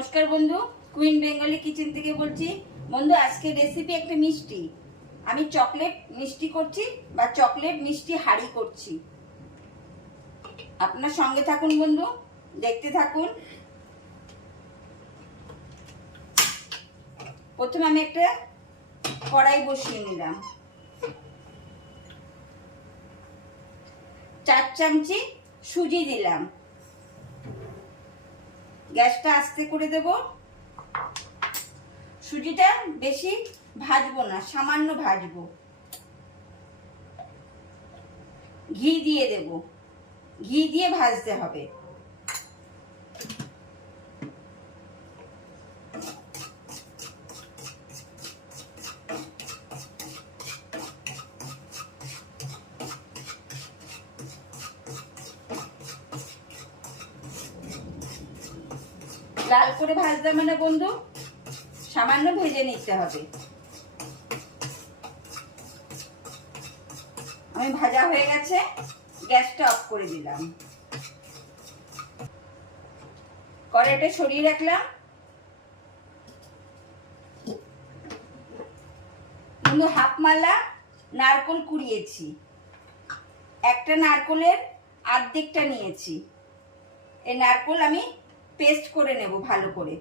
নমস্কার বন্ধু, queen Bengali kitchen থেকে বলছি। বন্ধু, আজকে রেসিপি একটা মিষ্টি। আমি চকলেট মিষ্টি করছি বা চকলেট মিষ্টি হাঁড়ি করছি। আপনার সঙ্গে থাকুন বন্ধু, দেখতে থাকুন। প্রথমে আমি একটা কড়াই বসিয়ে নিলাম। 4 চামচি সুজি দিলাম। গ্যাসটা আস্তে করে দেব। সুজিটা বেশি ভাজবো না, সামান্য ভাজবো। ঘি দিয়ে দেব, ঘি দিয়ে ভাজতে হবে। লাল করে ভাজতে মানে বন্ধু সামান্য ভেজে নিতে হবে। আমি ভাজা হয়ে গেছে, গ্যাসটা অফ করে দিলাম। কড়াইটা সরিয়ে রাখলাম। বন্ধু, হাফ মালা নারকোল কুড়িয়েছি। একটা নারকোলের অর্ধেকটা নিয়েছি। এই নারকোল আমি পেস্ট করে নেব ভালো করে,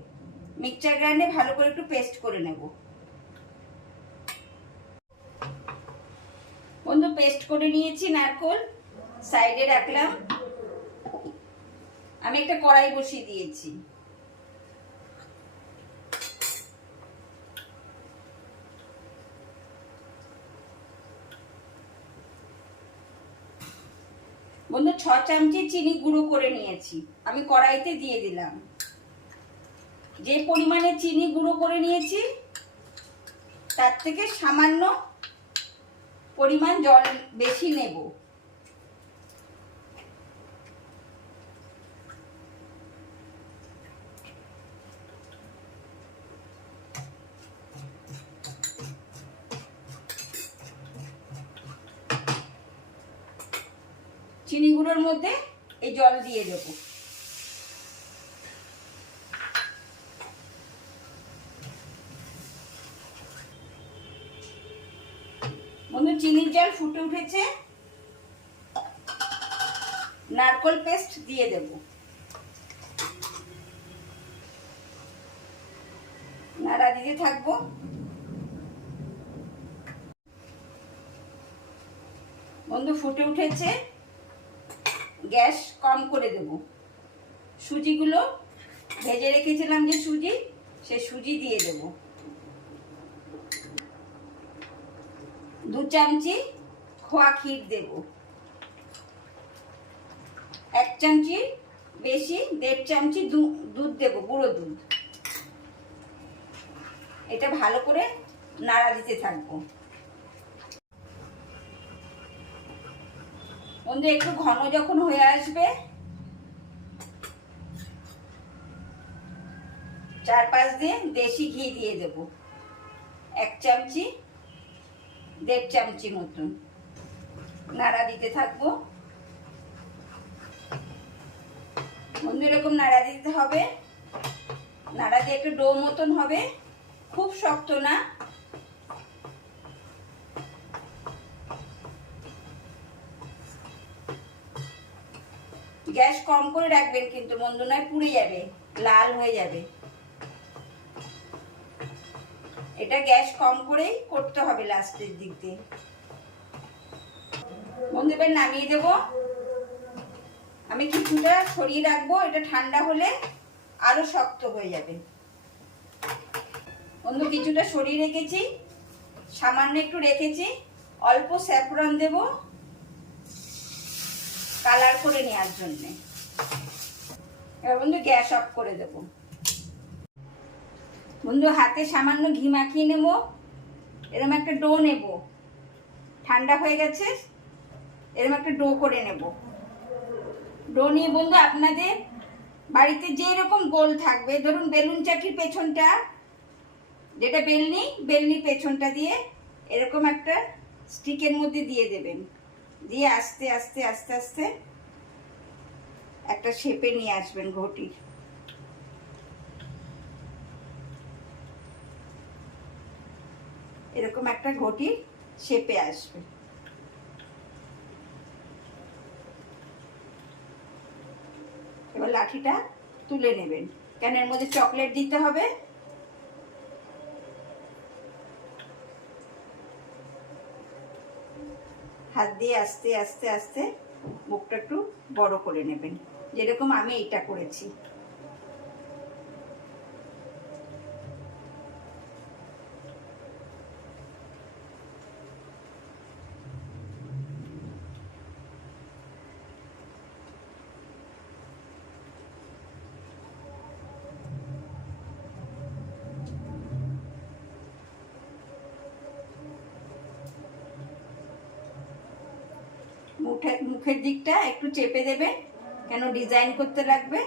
মিক্সচার গ্রাইন্ডে ভালো করে একটু পেস্ট করে নেব। বন্ধু, পেস্ট করে নিয়েছি নারকোল, সাইডে রাখলাম। আমি একটা কড়াই বসিয়ে দিয়েছি। বন্ধু, 6 চামচি চিনি গুঁড়ো করে নিয়েছি, আমি কড়াইতে দিয়ে দিলাম। যে পরিমাণে চিনি গুঁড়ো করে নিয়েছি তার থেকে সামান্য পরিমাণ জল বেশি নেব। চিনি গুঁড়োর মধ্যে এই জল দিয়ে দেব। বন্ধু, চিনির জল ফুটে উঠেছে, নারকোল পেস্ট দিয়ে দেব। নাড়া দিতে থাকবো। বন্ধু, ফুটে উঠেছে, গ্যাস কম করে দেব। সুজিগুলো ভেজে রেখেছিলাম যে সুজি, সে সুজি দিয়ে দেব। 2 চামচি খোয়া ক্ষীর দেব। 1 চামচি বেশি 1.5 চামচি দুধ দেব, গুঁড়ো দুধ। এটা ভালো করে নাড়া দিতে থাকবো। বন্ধু, একটু ঘন যখন হয়ে আসবে, 4-5 দিয়ে দেশি ঘি দিয়ে দেব। 1 চামচি 1.5 চামচি মতন নাড়া দিতে থাকবো। বন্ধু, এরকম নাড়া দিতে হবে। নাড়া দিয়ে একটু ডো মতন হবে, খুব শক্ত না। গ্যাস কম করে রাখবেন কিন্তু বন্ধু, নয় পুড়ে যাবে, লাল হয়ে যাবে। এটা গ্যাস কম করেই করতে হবে লাস্টের দিক দিয়ে। বন্ধু, এবার নামিয়ে দেব। আমি কিছুটা সরিয়ে রাখবো, এটা ঠান্ডা হলে আরো শক্ত হয়ে যাবে। বন্ধু, কিছুটা সরিয়ে রেখেছি, সামান্য একটু রেখেছি। অল্প স্যাফরন দেব কালার করে নেওয়ার জন্য। এবার বন্ধু গ্যাস অফ করে দেব। বন্ধু, হাতে সামান্য ঘি মাখিয়ে নেব। এরকম একটা ডো নেব, ঠান্ডা হয়ে গেছে, এরকম একটা ডো করে নেব। ডো নিয়ে বন্ধু আপনাদের বাড়িতে যে রকম গোল থাকবে, ধরুন বেলুন চাকির পেছনটা, যেটা বেলনির পেছনটা দিয়ে এরকম একটা স্টিকের মধ্যে দিয়ে দেবেন। দিয়ে আস্তে আস্তে আস্তে আস্তে একটা শেপে নিয়ে আসবেন ঘটির। এরকম একটা ঘটির শেপে আসবে। এবার লাঠিটা তুলে নেবেন, কেন এর মধ্যে চকলেট দিতে হবে। হাত দিয়ে আস্তে আস্তে আস্তে মুখটা একটু বড় করে নেবেন, যেরকম আমি এটা করেছি। মুখের দিকটা একটু চেপে দেবেন, কেন ডিজাইন করতে লাগবে।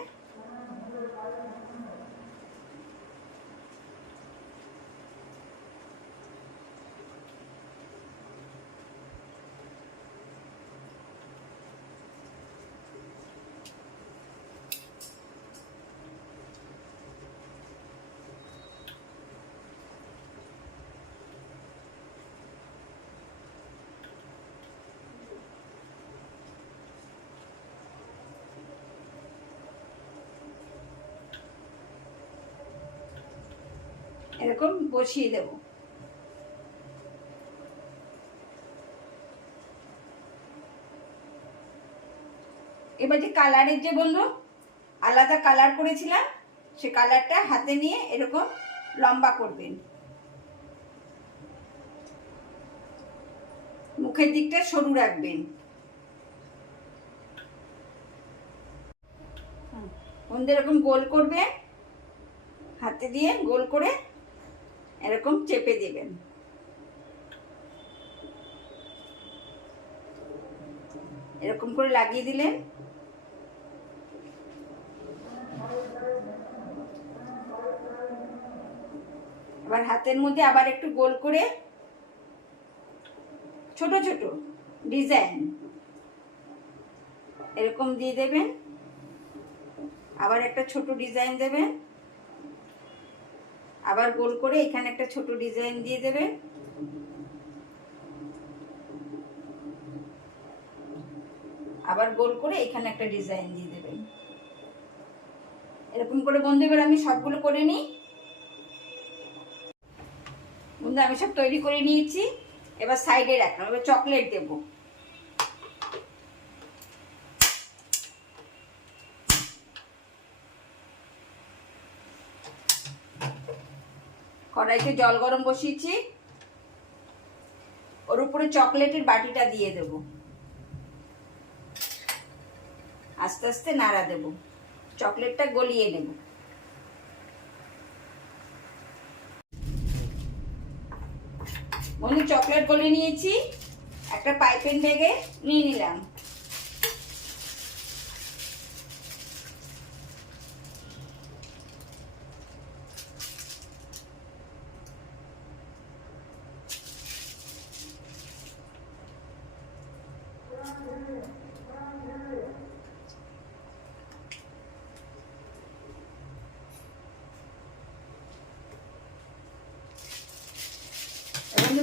এরকম বসিয়ে দেব। এবার যে কালারের যে বন্ধু আলাদা কালার করেছিলাম, সে কালারটা হাতে নিয়ে এরকম লম্বা করবেন, মুখের দিকটা সরু রাখবেন। বন্ধু এরকম গোল করবেন, হাতে দিয়ে গোল করে এরকম চেপে দেবেন। এরকম করে লাগিয়ে দিলেন। এবার হাতের মধ্যে আবার একটু গোল করে ছোট ছোট ডিজাইন এরকম দিয়ে দেবেন। আবার একটা ছোট ডিজাইন দেবেন, আবার গোল করে এখানে একটা ছোট ডিজাইন দিয়ে দেবেন। আবার গোল করে এখানে একটা ডিজাইন দিয়ে দেবেন। এরকম করে বন্ধু এবার আমি সবগুলো করে নিই। বন্ধু আমি সব তৈরি করে নিয়েছি, এবার সাইডে রাখলাম। এবার চকলেট দেব। কড়াইতে জল গরম বসিয়েছি, ওর উপরে চকলেটের বাটিটা দিয়ে দেব। আস্তে আস্তে নাড়া দেব, চকলেটটা গলিয়ে নেব। বন্ধু চকলেট গলে নিয়েছি, একটা পাইপেন ব্যাগে নিয়ে নিলাম।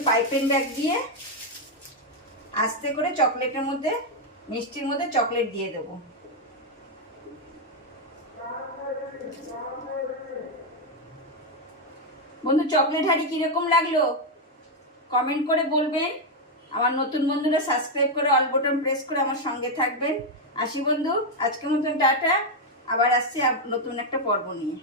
পাইপেন ব্যাগ দিয়ে আস্তে করে চকলেটের মধ্যে, মিষ্টির মধ্যে চকলেট দিয়ে দেব। বন্ধু চকলেট হাঁড়ি কিরকম লাগলো কমেন্ট করে বলবেন। আমার নতুন বন্ধুরা সাবস্ক্রাইব করে অল বাটন প্রেস করে আমার সঙ্গে থাকবেন। আসি বন্ধু, আজকের মতন টাটা, আবার আসছি নতুন একটা পর্ব নিয়ে।